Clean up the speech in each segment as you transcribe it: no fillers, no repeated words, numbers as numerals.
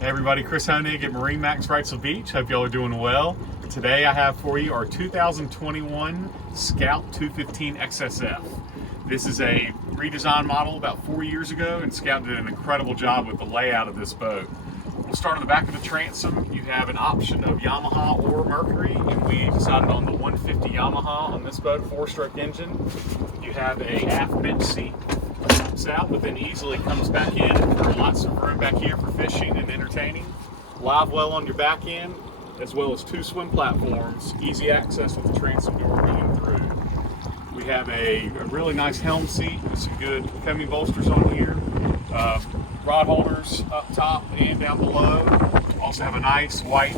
Hey everybody, Chris Honig at MarineMax Wrightsville Beach. Hope y'all are doing well. Today I have for you our 2021 Scout 215 XSF. This is a redesigned model about 4 years ago, and Scout did an incredible job with the layout of this boat. We'll start on the back of the transom. You have an option of Yamaha or Mercury, and we decided on the 150 Yamaha on this boat, 4-stroke engine. You have a aft bench seat. Pops out, but then easily comes back in. There's lots of room back here for fishing and entertaining. Live well on your back end, as well as 2 swim platforms, easy access with the transom door going through. We have a really nice helm seat with some good foamy bolsters on here. Rod holders up top and down below. Also have a nice white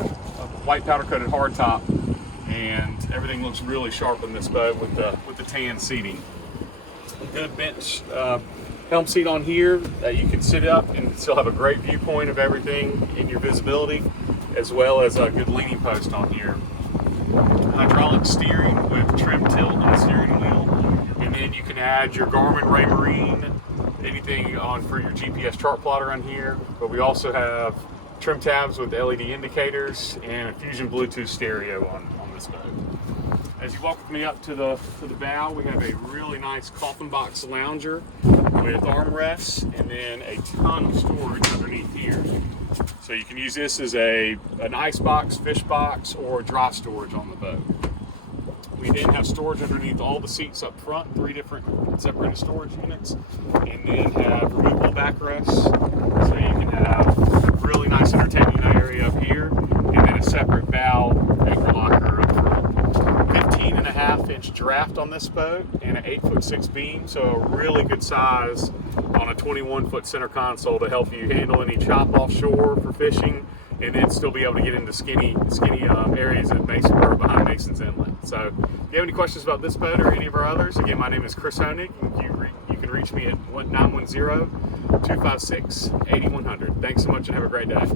powder coated hardtop, and everything looks really sharp in this boat with the tan seating. A good bench helm seat on here that you can sit up and still have a great viewpoint of everything in your visibility, as well as a good leaning post on here. Hydraulic steering with trim tilt on the steering wheel, and then you can add your Garmin Raymarine, anything on for your GPS chart plotter on here. But we also have trim tabs with LED indicators and a Fusion Bluetooth stereo on this boat. As you walk with me up to the bow, we have a really nice coffin box lounger with armrests and then a ton of storage underneath here. So you can use this as an ice box, fish box, or dry storage on the boat. We then have storage underneath all the seats up front, 3 different separated storage units, and then have removable backrests, so you can have a really nice entertaining area up here, and then a separate bow anchor locker up front. 15.5-inch draft on this boat and an 8'6" beam, so a really good size on a 21-foot center console to help you handle any chop offshore for fishing, and then still be able to get into skinny areas at behind Mason's Inlet. So if you have any questions about this boat or any of our others, again, my name is Chris Honig. You can reach me at 910-256-8100. Thanks so much and have a great day.